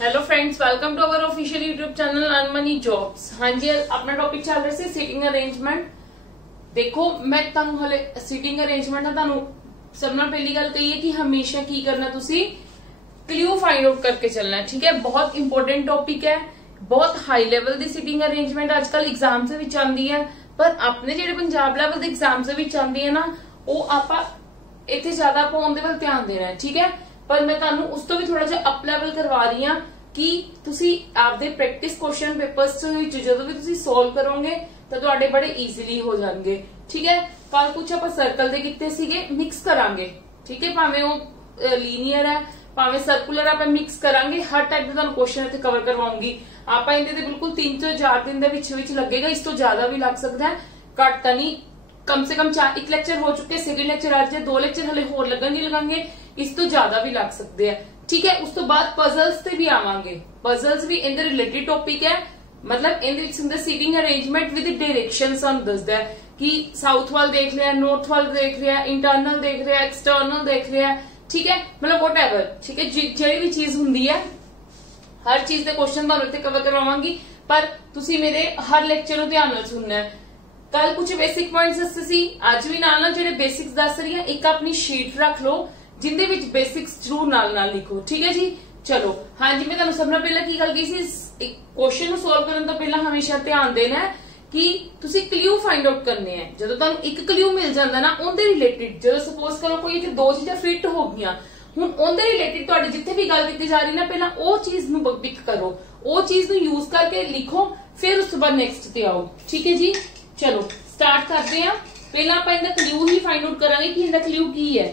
Hello friends, welcome to our official YouTube channel earn money jobs. हाँ जी, अपना topic चल रहा है सीटिंग अरेंजमेंट। देखो, मैं तंग वाले सीटिंग अरेंजमेंट है ਤੁਹਾਨੂੰ सब ਨਾਲ पहली गल कही है कि हमेशा की करना तुसी क्ल्यू फाइंड आउट करके चलना है। ठीक है, बहुत इंपॉर्टेंट टॉपिक है। बहुत हाई लेवल दी सीटिंग अरेंजमेंट आजकल एग्जाम से भी आती है, पर अपने जेडे पंजाब लेवल के एग्जाम से भी आती है ना, वो आपा इतने ज्यादा ਆਪਾਂ ਉਹਦੇ ਵੱਲ ਧਿਆਨ ਦੇਣਾ है। ठीक है, पर मैं ਤੁਹਾਨੂੰ ਉਸ ਤੋਂ ਵੀ ਥੋੜਾ ਜਿਹਾ ਅਪ ਲੈਵਲ ਕਰਵਾ ਰਹੀ ਹਾਂ ਕਿ ਤੁਸੀਂ ਆਪਦੇ ਪ੍ਰੈਕਟਿਸ ਕੁਐਸਚਨ ਪੇਪਰਸ ਵਿੱਚ ਜਦੋਂ ਵੀ ਤੁਸੀਂ ਸੋਲਵ ਕਰੋਗੇ ਤਾਂ ਤੁਹਾਡੇ ਬੜੇ ਈਜ਼ੀਲੀ ਹੋ ਜਾਣਗੇ। ठीक है, ਕੱਲ ਕੁਝ ਆਪਾਂ ਸਰਕਲ ਦੇ ਕੀਤੇ ਸੀਗੇ, ਮਿਕਸ ਕਰਾਂਗੇ। ठीक है, ਭਾਵੇਂ ਉਹ ਲੀਨੀਅਰ ਹੈ ਭਾਵੇਂ ਸਰਕੂਲਰ, ਆਪਾਂ ਮਿਕਸ ਕਰਾਂਗੇ। ਹਰ ਟਾਈਪ ਦੇ ਤੁਹਾਨੂੰ ਕੁਐਸਚਨ ਇੱਥੇ ਕਵਰ ਕਰਵਾਉਂਗੀ। ਆਪਾਂ ਇਹਦੇ ਤੇ ਬਿਲਕੁਲ 3 ਤੋਂ 4 ਦਿਨ ਦੇ ਵਿੱਚ ਲੱਗੇਗਾ, ਇਸ ਤੋਂ ਜ਼ਿਆਦਾ ਵੀ ਲੱਗ ਸਕਦਾ ਹੈ, ਘੱਟ ਤਾਂ नहीं। कम से कम 1 लेक्चर हो चुके, सेकंड लेक्चर आज 2 लेक्चर हले होर लगन नहीं लगांगे, इस तो ज्यादा भी लग सकते हैं। ठीक है, उस तो बाद पजल्स ते भी आवांगे। पजल्स भी इन रिलेटेड टॉपिक है, मतलब इन सीटिंग अरेंजमेंट विद डायरेक्शंस हम दसदा है कि साउथ वाल देख रहा है, नॉर्थ वाल देख रहा है, इंटरनल देख रहा है, एक्सटर्नल देख रहा है। ठीक है, मतलब वॉटएवर। ठीक है, ਜਿਹੜੀ भी चीज ਹੁੰਦੀ है, हर चीज के क्वेश्चन ਤੁਹਾਨੂੰ ਇੱਥੇ कवर करवावांगी, पर तुसी मेरे हर लेक्चर ਨੂੰ ध्यान ਨਾਲ सुनना है। कल कुछ बेसिक पॉइंट्स दस्से सी, अज भी नाल नाल जेडे बेसिक्स दस रही है, एक अपनी शीट रख लो जिंदे विच बेसिक्स जरूर नाल नाल लिखो। ठीक है जी, चलो। हाँ जी, मैं तुहानू सब नाल पहला की गल की सी, एक क्वेश्चन नू सोल्व करन तो पहला हमेशा ध्यान देना है कि तुसी क्ल्यू फाइंड आउट करने हैं। जदों तुहानू एक क्ल्यू मिल जांदा ना, उहदे रिलेटेड जदों सपोज करो कोई इत्थे 2 चीज़ां फिट हो गईयां, हुण उहदे रिलेटेड तुहाडी जिथे भी गल कीती जा रही ना, पहला ਉਹ चीज नू पिक करो, ਉਹ चीज नू यूज करके लिखो, फिर उस तो बाद नेक्स्ट ते आओ। ठीक है जी, चलो स्टार्ट करते हैं। पहला आप इनका क्ल्यू ही फाइंड आउट करांगे कि इनका क्ल्यू की है।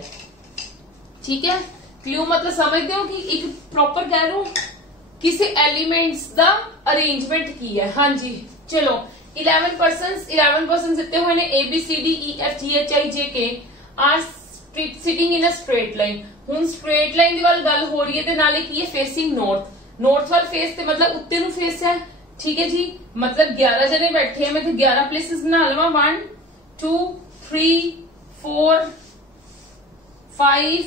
ठीक है, क्ल्यू मतलब समझते हो कि एक प्रॉपर कह लो किसी एलिमेंट्स दा अरेंजमेंट की है। हाँ जी, चलो। 11 पर्सन दिते हुए ने ABCDEFGHIJK are sitting in a straight line. हुण स्ट्रेट लाइन दी वाल गल हो रही है, ते नाले की है फेसिंग नॉर्थ वाल फेस, ते मतलब उत्ते नु फेस है। ठीक है जी, मतलब 11 जने बैठे हैं, मैं तो 11 प्लेसेस बना लवा। 1 2 3 4 5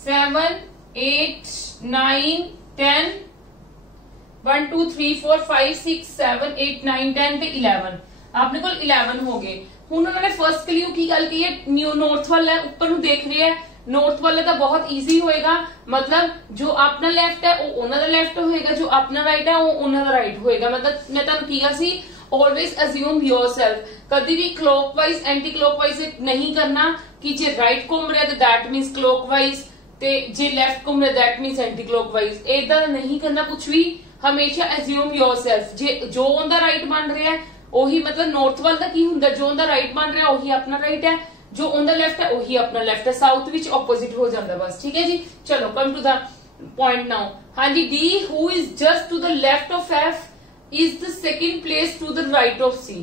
7 8 9 10 1 2 3 4 5 6 7 8 9 10 ਤੇ 11 आपने को 11 हो गए। ਹੁਣ ਉਹਨਾਂ ਨੇ ਫਰਸਟ ਕਲਿਊ ਕੀ ਗੱਲ ਕੀ ਹੈ, ਨਿਊ ਨॉर्थ वाला है, ऊपर ਨੂੰ देख रहे हैं, नॉर्थ वाले ਤਾਂ बहुत इजी होएगा। मतलब जो अपना लेफ्ट है वो ਉਹਨਾਂ ਦਾ लेफ्ट होएगा, जो अपना राइट है वो ਉਹਨਾਂ ਦਾ राइट होएगा। मतलब मैं ਤੁਹਾਨੂੰ किया सी ऑलवेज अज्यूम योरसेल्फ, कभी भी क्लॉकवाइज एंटी क्लॉकवाइज नहीं करना कि जे राइट घूम रहा तो दैट मीन्स क्लॉकवाइज, ते जे लेफ्ट घूम रहा दैट मीन्स एंटी क्लॉकवाइज। इदा नहीं करना कुछ भी, हमेशा अज्यूम योरसेल्फ। जे जो उनका राइट बन रहा है ਉਹੀ, मतलब नॉर्थ वाल ਦਾ ਕੀ ਹੁੰਦਾ, ਜੋ ਉਹਦਾ ਰਾਈਟ ਬਣ ਰਿਹਾ ਉਹੀ ਆਪਣਾ ਰਾਈਟ ਹੈ, ਜੋ ਉਹਦਾ ਲੈਫਟ ਹੈ ਉਹੀ ਆਪਣਾ ਲੈਫਟ ਹੈ। ਸਾਊਥ ਵਿੱਚ ਆਪੋਜ਼ਿਟ ਹੋ ਜਾਂਦਾ ਬਸ। ठीक है जी, चलो come to the point now. हाँ जी, D who is just to the left of F is the second place to the right of C।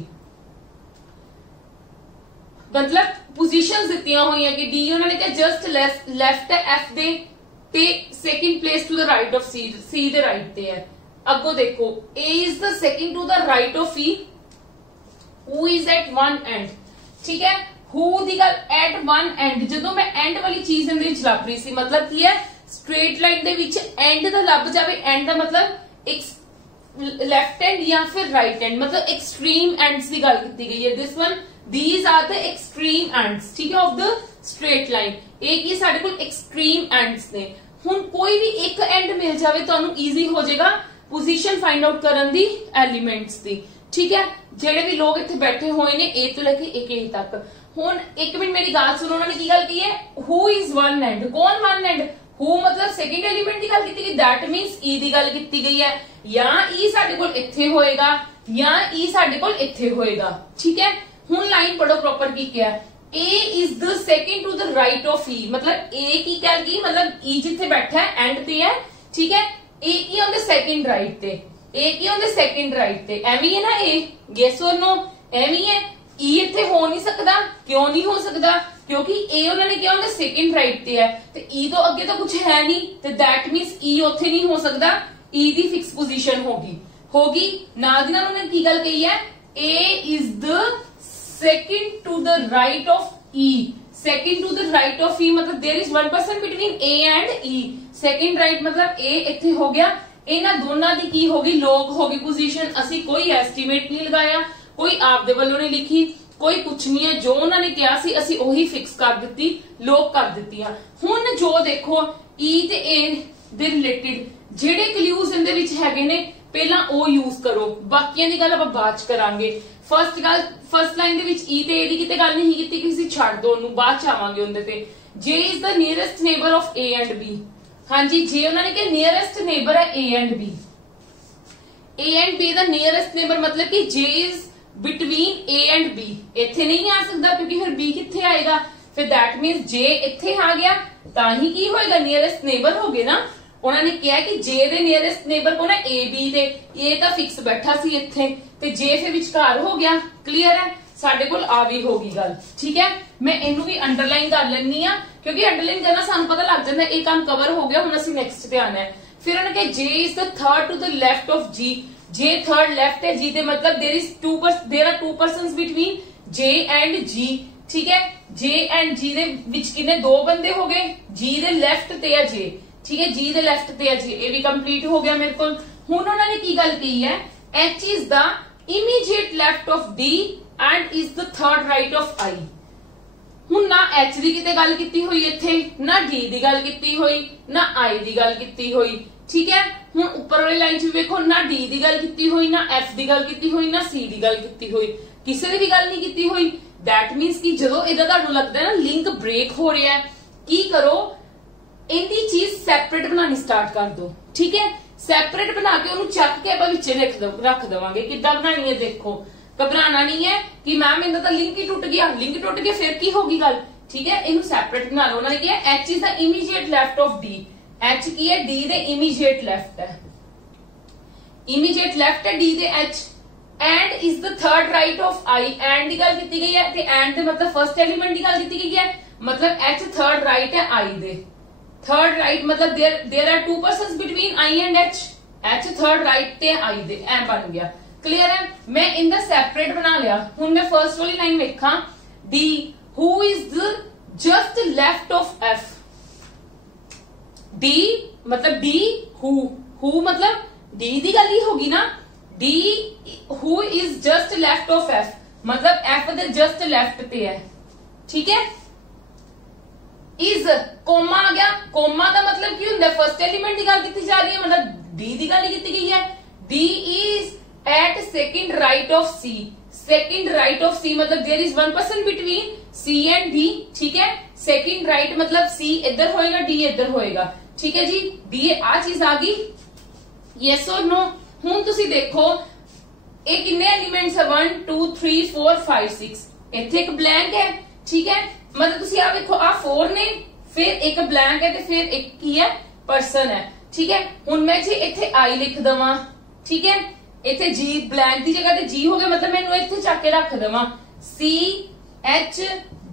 मतलब पोजीशंस ਦਿੱਤੀਆਂ ਹੋਈਆਂ ਕਿ D ਉਹਨਾਂ ਨੇ ਕਿਹਾ ਜਸਟ ਲੈਫਟ ਹੈ F ਦੇ, ਤੇ second place to the right of C, C ਦੇ ਰਾਈਟ ਤੇ ਹੈ। ਅੱਗੋਂ ਦੇਖੋ, A is the second to the right of E, who is at one end। ठीक है, who ਦੀ ਗੱਲ at one end, ਜਦੋਂ ਮੈਂ end ਵਾਲੀ ਚੀਜ਼ ਇਹਦੇ ਵਿੱਚ ਲੱਭ ਰਹੀ ਸੀ, मतलब ਕੀ ਹੈ, ਸਟ੍ਰੇਟ ਲਾਈਨ ਦੇ ਵਿੱਚ end ਦਾ ਲੱਭ ਜਾਵੇ। end ਦਾ मतलब ਇੱਕ left end ਜਾਂ ਫਿਰ right end, मतलब extreme ends ਦੀ ਗੱਲ ਕੀਤੀ ਗਈ ਹੈ। this one, these are the extreme ends। ठीक है, of the straight line। ਇਹ ਕੀ ਸਾਡੇ ਕੋਲ extreme ends ਨੇ। ਹੁਣ ਕੋਈ ਵੀ ਇੱਕ end ਮਿਲ ਜਾਵੇ ਤੁਹਾਨੂੰ ਈਜ਼ੀ ਹੋ ਜਾਏਗਾ पोजीशन फाइंड आउट करन दी एलिमेंट्स दी। ठीक है, जेडे भी लोग इत्थे बैठे हुए ने ए तो लेके एक ए तक। हुण एक मिनट मेरी गल सुनो, उन्होंने की गल की है, हु इज वन एंड, कौन वन एंड, हु मतलब सेकंड एलिमेंट की गल की गई, दैट मींस ई दी गल की गई है, या ई साडे कोल इत्थे होएगा या ई साडे कोल इत्थे होएगा। ठीक है, हुण लाइन पढ़ो प्रॉपर की क्या, A is the second to the right of E, मतलब ए की गल की, मतलब ई जिथे बैठा है एंड पे है। ठीक है, ए की ऑन द सेकंड राइट ते, ए की ऑन द सेकंड राइट ते, एवी है ना ए, यस और नो, एवी है। ई इत्थे हो नहीं सकता, क्यों नहीं हो सकता, क्योंकि ए उन्होंने क्या ऑन द सेकंड राइट ते है, ते ई तो अगे तो कुछ है नहीं, ते दैट मींस ई उत्थे नहीं हो सकता, ई दी फिक्स पोजीशन होगी। नाल दी नाल उन्होंने की गल कही है, A is the second to the right of E, second to the right of E मतलब there is 1% between A and E. Second right मतलब ए इत्थे हो गया, इन्हां दोनों की की होगी लॉग होगी पोजीशन। असी कोई एस्टीमेट नहीं लगाया, कोई आपदे वालों नहीं लिखी, कोई कुछ नहीं है, जो उन्होंने कहा सी असी ओही फिक्स कर दी, लॉक कर दी। हुण जो देखो ई ते ए दे रिलेटेड जेडे क्लूज इहदे विच हैगे ने पहला ओ यूज करो, बाकियां दी गल आपां बाद च करांगे। फर्स्ट लाइन दे विच ई ते ए दी किते गल नहीं कीती, किसी छड्ड दो ओनू, बाद च आवांगे उहदे ते। J is the nearest neighbour of A and B, हाँ जी जे उन्होंने कहा नीयरेस्ट नेबर है A and B, A and B दा नीयरेस्ट नेबर मतलब कि J is between A and B, इत्थे नहीं आ सकता क्योंकि फिर बी कित्थे आएगा, फिर दैट मीन्स जे इत्थे आ गया तां ही की होएगा नीयरेस्ट नेबर हो गए ना। उन्होंने कहा कि जे दे नीयरेस्ट नेबर को ना ए बी दे, ए तां फिक्स बैठा सी इत्थे ते जे फिर विचकार हो गया। क्लियर है, साडे कोल आ भी होगी गल, ठीक है। मैं इनू भी अंडरलाइन कर लेनी आ क्योंकि अंडरलाइन करना सानू पता लग जाता है ये काम कवर हो गया, हुण असीं नेक्स्ट ते आना है। फिर उन्होंने कहा J is the third to the left of G, J third left है जी दे मतलब there are 2 persons between J and G, ठीक है। जे एंड जी दे विच किन्ने दो बंदे हो गए, जी दे लेफ्ट ते है जे, ठीक है, जी दे लेफ्ट ते है जे, ये भी कंप्लीट हो गया मेरे को। हुण उन्होंने की गल की है, H is the immediate left of D and is the third right of I. हुण ना एच दी किते गल कीती हुई इत्थे, ना डी दी गल कीती हुई, ना आई दी गल कीती हुई, ठीक है। हुण ऊपर वाली लाइन च देखो ना डी दी गल कीती हुई, ना एफ दी गल कीती हुई, ना सी दी गल कीती हुई, किसी दी भी गल नहीं कीती हुई। दैट मीन्स कि जो इहदा तुहानू लगदा है ना लिंक ब्रेक हो रहा है, की करो इहदी चीज सैपरेट बनानी स्टार्ट कर दो, ठीक है। सैपरेट बना के उन्हें चक के विच रख देवांगे। किद्दां बनानी है देखो, घबराना नहीं है कि मैम इनका तो लिंक ही टूट गया, लिंक टूट गया फिर की होगी गल, ठीक है। इनू सैपरेट बना लो। उन्होंने कहा H is the immediate left of D, H की है डी दे इमीडिएट लेफ्ट है, इमीडिएट लेफ्ट है D they H, and is the third right of I, and की गल की गई है, एंड दे मतलब फर्स्ट एलिमेंट की गल की गई है, मतलब एच थर्ड राइट है आई दे, थर्ड राइट मतलब there are 2 persons between I and H, H third right ते आई दे, ऐ बन गया। क्लियर है, मैं इनका सैपरेट बना लिया। हुण मैं फर्स्ट वाली लाइन लिखा, D who is the just left of F, D मतलब डी हु मतलब डी दी गल ही होगी ना, D who is just left of F मतलब एफ दे जस्ट लेफ्ट पे है, ठीक है। इज कोमा आ गया, कोमा का मतलब की हुंदा फर्स्ट एलिमेंट की गल की जा रही है, मतलब डी की गल की गई है। D is at second right of C, second right of C मतलब there is 1% between C and D, ठीक है। सेकंड राइट मतलब सी इधर होएगा, डी इधर होएगा, ठीक है जी। डी आ चीज आ गई, यस और नो। हुण तुसी देखो ये किन्ने एलिमेंट्स है, 1 2 3 4 5 6, इत्थे एक ब्लैंक है, ठीक है। मतलब तुसी आ देखो आ 4 ने, फिर एक ब्लैंक है, फिर एक की है पर्सन है, ठीक है। हुण मैं जी इत्थे आई लिख दवां, ठीक है, इत्थे जी ब्लैंक की जगह ते जी हो गया, मतलब मैं इत्थे चक के रख दवां सी एच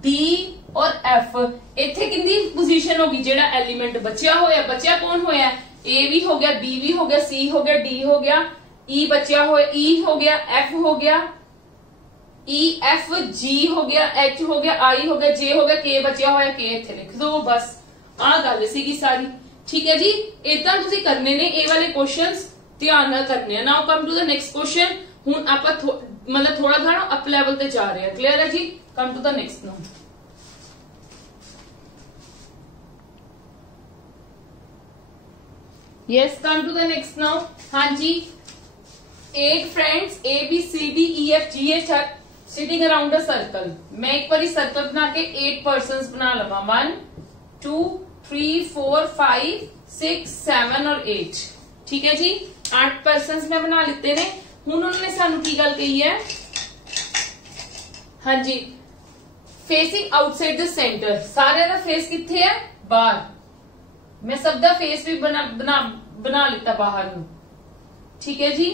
डी और एफ, इत्थे किंदी पोजीशन होगी, जेड़ा एलिमेंट बचिया होया, बचिया कौन होया, ए भी हो गया, बी भी हो गया, सी हो गया, डी हो गया, ई बचिया हो, ई हो गया, एफ हो गया, ई एफ जी हो गया, एच हो गया, आई हो गया, जे हो गया, के बचिया होया, के इत्थे लिख दो, बस आ गल सीगी सारी, ठीक है जी। इदां तुसीं करने ने ए वाले क्वेश्चंस ध्यान नाल करने हैं। Now come to the next question. हुण आपां मतलब थोड़ा थोड़ा अप लेवल ते जा रहे हैं। क्लियर है जी, come to the next now. Yes, come to the next now. हाँ जी, 8 friends A B C D E F G H are sitting around a circle. मैं एक बार सर्कल बना के 8 पर्सन्स बना लवा, 1 2 3 4 5 6 7 और 8, ठीक है जी। 8 पर्सन्स मैं बना लेते ने। हुण उन्होंने सानू की गल कही है, हाँ जी, फेसिंग आउटसाइड द सेंटर, सारे दा फेस किथे है, बाहर। मैं सब दा फेस भी बना लेता बाहर नू, ठीक है जी।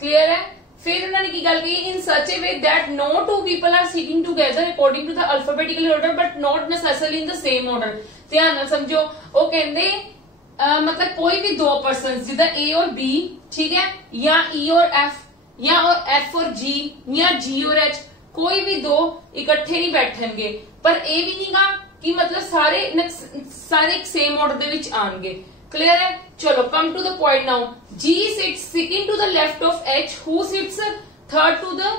क्लियर है। फिर उन्होंने की गल की, in such a way that no 2 people are sitting together according to the alphabetical order but not necessarily in the same order. ध्यान नाल समझो, वो कहंदे मतलब कोई भी 2 पर्सन जिदा ए और बी, ठीक है, या ई और एफ, या और एफ और जी, या जी और एच, कोई भी दो इकट्ठे नहीं बैठणगे, पर ये भी नहींगा कि मतलब सारे एक सेम ऑर्डर दे विच आएंगे। क्लियर है? चलो come to the point now. G sits second to the left of H, who sits third to the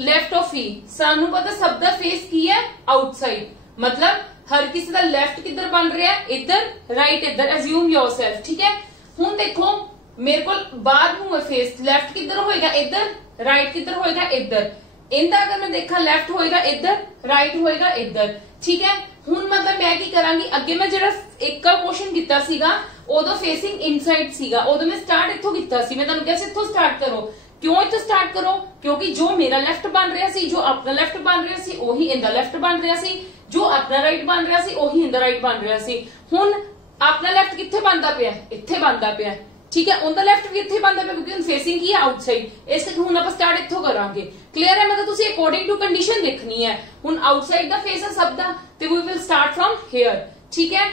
left of E। सानू पता सब दा फेस की है आउटसाइड, मतलब हर किसी का लेफ्ट किधर बन रहा है, इधर, राइट इधर, एज्यूम योरसेल्फ। ठीक है, हुण देखो मेरे को बाद में फेस लेफ्ट किधर होएगा, इधर, राइट किधर होएगा, इधर। इनका अगर मैं देखा लेफ्ट होएगा इधर, राइट होएगा इधर। ठीक है, हुण मतलब मैं की करांगी, अगे मैं जरा एक का क्वेश्चन कीता सीगा उदो फेसिंग इनसाइड सीगा, उदो मैं स्टार्ट इथों कीता सी। मैं तुहानू कहा सी इथों स्टार्ट करो। क्यों इथों स्टार्ट करो? क्योंकि जो मेरा लेफ्ट बन रहा सी, जो अपना लेफ्ट बन रहा सी, ओही इंदा लेफ्ट बन रहा सी, जो अपना राइट बन रहा सी, ओही इंदा राइट बन रहा सी। हुण अपना लेफ्ट कित्थे बनदा पिया? इत्थे बनदा पिया। ठीक है, उनका लेफ्ट भी इत्थे बनदा पिया क्योंकि उन फेसिंग की है आउटसाइड, इस करके हुण आपां स्टार्ट इत्थों करांगे। क्लियर है? मतलब तुसी अकॉर्डिंग टू कंडीशन देखनी है। हुण आउटसाइड दा फेस है सब दा, ते we will start from here. ठीक है,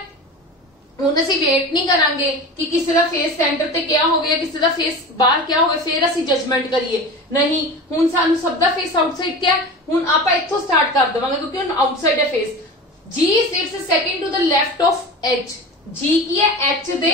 हुण असीं वेट नहीं करांगे कि किसी का फेस सेंटर ते क्या हो गया, किसी का फेस बाहर क्या हो गया, फिर असीं जजमेंट करिए। नहीं, हुण सानू सब दा फेस आउटसाइड क्या है, हुण आपां इत्थों स्टार्ट कर देवांगे क्योंकि हुण आउटसाइड है face. G sits second to the left of H। G की है H दे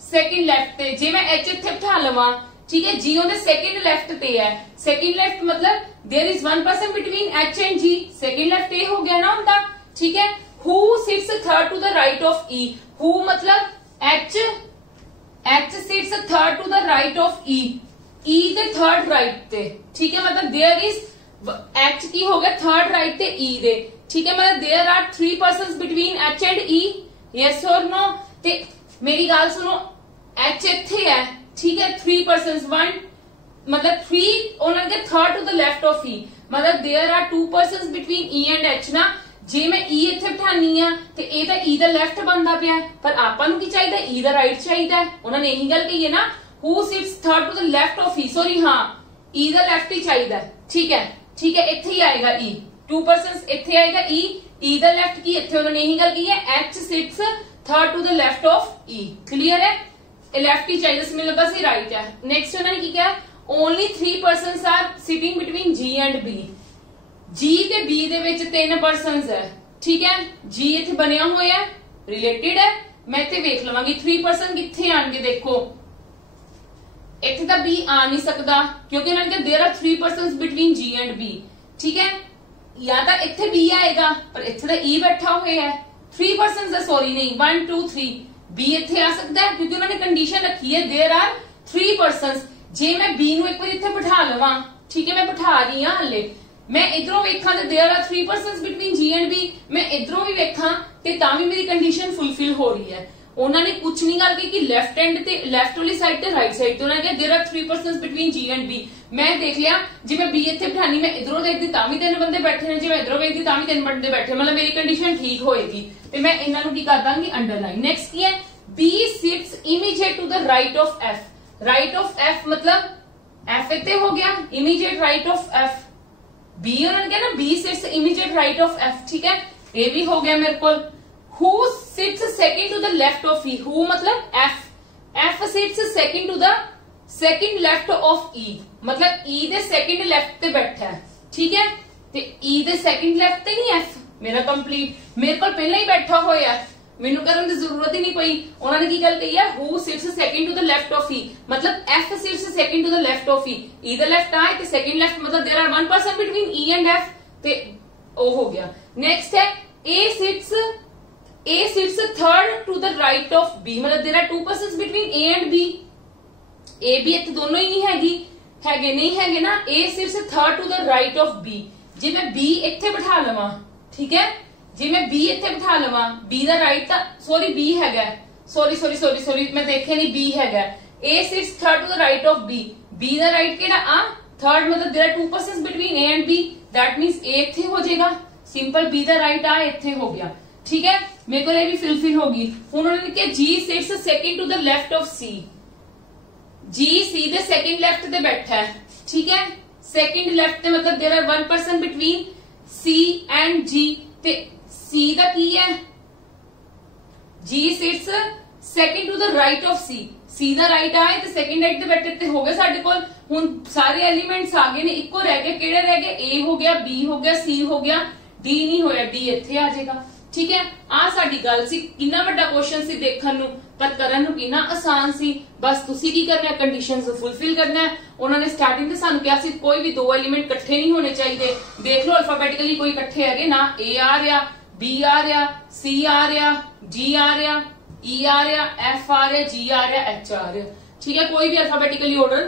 सेकंड लेफ्ट ते। जे मैं H इत्थे बिठा लवां, ठीक है, G ओदे सेकंड लेफ्ट ते है। सेकंड लेफ्ट मतलब there is 1% between H and G। Second left ए हो गया ना उनका। ठीक है, who sits third to the right of E। who मतलब H sits third to the right of E। E they third right ते। ठीक है, मतलब देयर इज H की हो गया थर्ड राइट ते E दे। ठीक है, मतलब there are 3 persons between H and E। Yes और नो? ते मेरी गल सुनो, H इत्थे है, ठीक है, 3 पर्सन्स, 1 मतलब 3 उन्होंने third to the left of E, मतलब there are 2 persons between E and H ना। जे मैं E इत्थे बिठानी आ ते ए तां E दा लेफ्ट बनदा पिया, पर आपां नूं की चाहिदा, E दा राइट चाहिदा है। उन्होंने यही गल कही है ना, who sits third to the left of E। Sorry, हाँ, E दा लेफ्ट ही चाहिदा। ठीक है, ठीक है, इत्थे ही आएगा E। 2 पर्सन्स इत्थे आएगा E दा लेफ्ट की इत्थे उन्होंने यही गल की है, H sits third to the left of E। Clear है? लेफ्ट ही चाहिए, इसमें लगा सी राइट है। नेक्स्ट उन्होंने की क्या, only 3 persons are sitting between G and B। G ते B दे विच 3 पर्सन्स है। ठीक है, G इत्थे बनिया होया है, रिलेटेड है। मैं इत्थे वेख लवांगी 3 पर्सन कित्थे आणगे। देखो इत्थे तां B आ नहीं सकदा क्योंकि उन्होंने कहा there are 3 persons between G and B। ठीक है, या तो इत्थे B आएगा, पर इत्थे तां E बैठा होया है। 3 पर्सन्स है, सॉरी नहीं, 1 2 3 B इत्थे आ सकता है क्योंकि उन्होंने कंडीशन रखी है देयर आर 3 पर्सन्स। जे मैं B नूं एक बार इत्थे बिठा लवां, ठीक है, मैं बिठा रही हां, हले मैं इधरों वेखा ते there are 3 persons between G and B, मैं इधरों भी वेखा ते तां भी मेरी कंडीशन फुलफिल हो रही है। उन्होंने कुछ नहीं गल की कि लेफ्ट एंड ते लेफ्ट वाली साइड ते राइट साइड, तो उन्होंने कहा there are 3 persons between G and B। मैं देख लिया, जे मैं B इत्थे बिठानी, मैं इधरों देखदी तां भी 3 बंदे बैठे ने, जे मैं इधरों देखदी तां भी 3 बंदे बैठे, मतलब मेरी कंडीशन ठीक होएगी। ते मैं इन्हां नूं की कर दांगी अंडरलाइन। नेक्स्ट की है, B sits immediate to the right of F। Right of F मतलब F इत्थे हो गया, immediate right of F। B उन्होंने कहा ना B sits immediate right of F। ठीक है, ये भी हो गया मेरे को। Who sits second to the left of E। Who मतलब F। F sits second to the second left of E, मतलब E दे second left ते बैठा है। ठीक है, ते E दे second left ते नहीं F मेरा कंप्लीट, मेरे को पहले ही बैठा होया है, मैनू करन दी जरूरत ही नहीं पई। उन्होंने की गल कही है, Who sits second to the left of E, मतलब F sits second to the left of E। E दा लेफ्ट आए ते second left, मतलब there are 1 person between E and F, ते ओ हो गया। नेक्स्ट है A sits third to the right of B, मतलब there are 2 persons between A and B। A B इत्थे दोनों ही नहीं हैगे ना। A sits third to the right of B। जे मैं B इत्थे बिठा लवां, ठीक है, जे मैं B इत्थे बिठा लवां, B दा राइट दा, सॉरी B हैगा, सॉरी मैं देखे नहीं, B हैगा। A sits third to the right of B। B दा राइट केड़ा आ, थर्ड, मतलब there are 2 persons between A and B, that means A इत्थे हो जाएगा, सिंपल। B दा राइट आ इत्थे हो गया। ठीक है, मेरे को ये भी फिलफिल होगी। उन्होंने कहा G sits second to the left of C। G C दे सेकंड लेफ्ट ते बैठा है। ठीक है, सेकंड लेफ्ट ते मतलब there are 1 person between C and G, ते C दा की है, G sits second to the right of C। C दा राइट आए ते सेकंड राइट ते बैठे ते हो गए साडे कोल हुण सारे एलिमेंट्स आ गए ने, इक्को रह गए, किहड़े रह गए? ए हो गया, बी हो गया, सी हो गया, डी नहीं होया, डी इत्थे आ जाएगा। ठीक है, आ साडी गल सी, कितना वड्डा क्वेश्चन सी देखण नूं, पर करन नूं कितना आसान सी। बस तुसी की करना है, कंडीशंस फुलफिल करना है। उन्होंने स्टार्टिंग ते सानूं कहा सी कोई भी दो एलिमेंट इकट्ठे नहीं होने चाहिए। देख लो अल्फाबेटिकली कोई इकट्ठे है ना, ए आ रहा, बी आ रहा, सी आ रहा, जी आ रहा, ई आ रहा, एफ आ रहा, जी आ रहा, एच आ रहा। ठीक है, कोई भी अल्फाबेटिकली ऑर्डर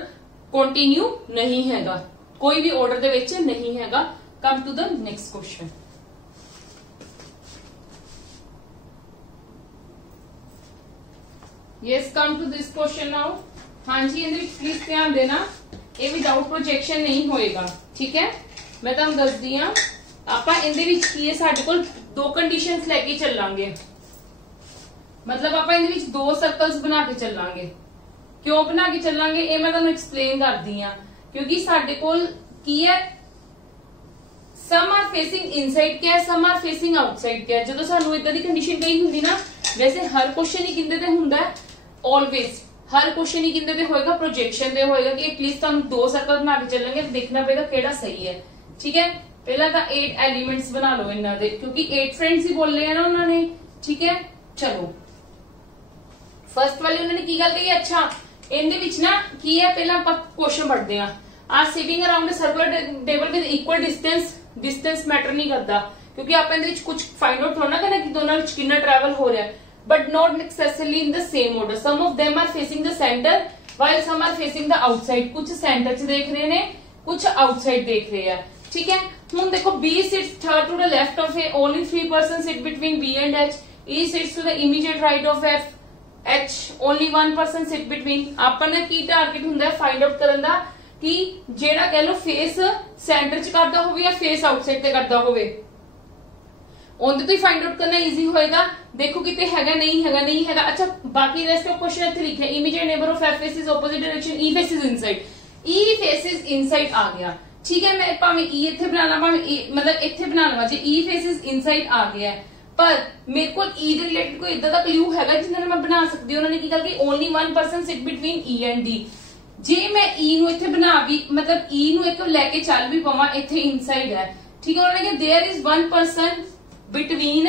कंटिन्यू नहीं हैगा, कोई भी ऑर्डर दे विच नहीं हैगा। Come to the next question. Yes, come to this question now. हाँ जी, इहदे विच प्लीज ध्यान देना, ये विदाउट प्रोजेक्शन नहीं होएगा। ठीक है, मैं तुहानूं दसदी हां, आपां इहदे विच की है, साडे कोल दो कंडीशंस लेके चलांगे। मतलब आप इहदे विच दो सर्कल्स बना के चलांगे। क्यों बना के चलांगे, ये मैं तुहानूं एक्सप्लेन करदी हां। क्योंकि साडे कोल की है, सम आर फेसिंग इनसाइड क्या है, सम आर फेसिंग आउटसाइड क्या है। जदों सानूं इदां दी कंडीशन कही हुंदी ना, वैसे हर क्वेश्चन ही किंदे ते हुंदा है, ऑलवेज हर क्वेश्चन ही किंदे ते होएगा, प्रोजेक्शन ते होएगा कि एटलीस्ट तुहानूं दो सर्कल बना के चलेंगे, देखना पड़ेगा केड़ा सही है। ठीक है, पहला तो 8 एलिमेंट्स बना लो इन्हां दे, क्योंकि 8 फ्रेंड्स ही बोले हैं ना उन्होंने। ठीक है, चलो फर्स्ट वाले उन्होंने की गल कही, अच्छा इनदे विच ना की है, पहला आपां क्वेश्चन पढ़दे हां। Are sitting around a circular table with equal distance, distance matter नहीं करता, क्योंकि आप इनदे विच कुछ फाइंड आउट थोड़ा ना करना कि दोनों विच कितना ट्रैवल हो रहा है, but not necessarily in the same order. Some of them are facing the centre while some are facing the outside. कुछ सेंटर च देख रहे ने, कुछ आउटसाइड देख रहे हैं। ठीक है, हुण देखो B sits third to the left of A, only 3 person sit between B and H. E sits to the immediate right of F, H only 1 person sit between. आपने की टारगेट हुंदा है फाइंड आउट करन दा कि जेड़ा कह लो face centre च करदा होवे या फेस आउटसाइड ते करदा होवे, उनदे तो ही फाइंड आउट करना इजी होएगा। देखो किते हैगा नहीं हैगा, नहीं हैगा। अच्छा, बाकी रेस्ट ऑफ क्वेश्चन इत्थे लिखे, immediate neighbour of F faces opposite direction, E faces inside, E faces inside आ गया। ठीक है, मैं भावें ई इत्थे बना ला, भावें मतलब इत्थे बना लवां, जे ई फेसेस इनसाइड आ गया है, पर मेरे को ई दे रिलेटेड कोई इदा दा क्लू हैगा जिन्हां नाल मैं बना सकदी हूं। उन्होंने की गल की, only 1 person sit between E and D. जे मैं ई नूं इत्थे बना भी, मतलब ई नूं एक लेके चल भी पवां, इत्थे इनसाइड है। ठीक है, उन्होंने कहा there is 1 person between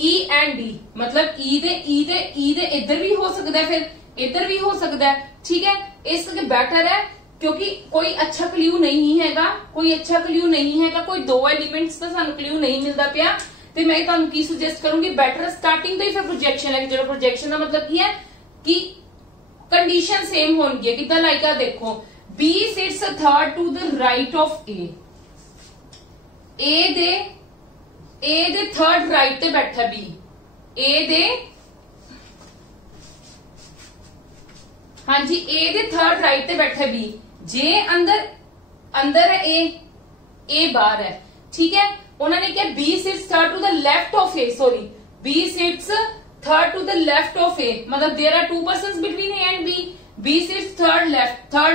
E and D, मतलब ई दे इधर भी हो सकता है, फिर इधर भी हो सकता है। ठीक है, इसलिए बेटर है, क्योंकि कोई अच्छा क्लू नहीं हैगा, कोई अच्छा क्लू नहीं हैगा, कोई दो एलिमेंट्स का सानू क्लू नहीं मिलता पिया, तो मैं तुहानू की सुजेस्ट करूंगी, बेटर स्टार्टिंग तो ही फिर प्रोजेक्शन है। जो प्रोजेक्शन का मतलब की है कि कंडीशन सेम होगी। कितना लाइक आ देखो, B sits third to the right of A, A दे थर्ड राइट ते बैठा बी, ए दे, हाँ जी, ए दे थर्ड राइट ते बैठा बी। जे अंदर है ए बाहर है। ठीक है, उन्होंने क्या, B sits third to the left of A, sorry B sits third to the left of A, मतलब there are 2 persons between A and B. B sits third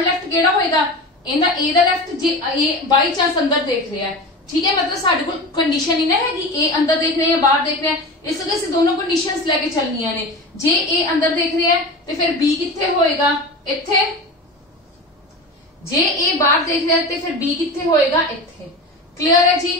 left केड़ा होएगा, इनदा ए दा लेफ्ट, जे ए बाई चांस अंदर देख रहा है। ठीक है, मतलब साडे कोल कंडीशन ही ना है कि ए अंदर देख रहे हैं बाहर देख रहे हैं, इसलिए ਅਸੀਂ दोनों कंडीशंस लेके चलनियां ने। जे ए अंदर देख रहे हैं तो फिर बी किथे होएगा, इत्थे। जे ए बाहर देख रहा है तो फिर बी किथे होएगा, इत्थे। क्लियर है जी,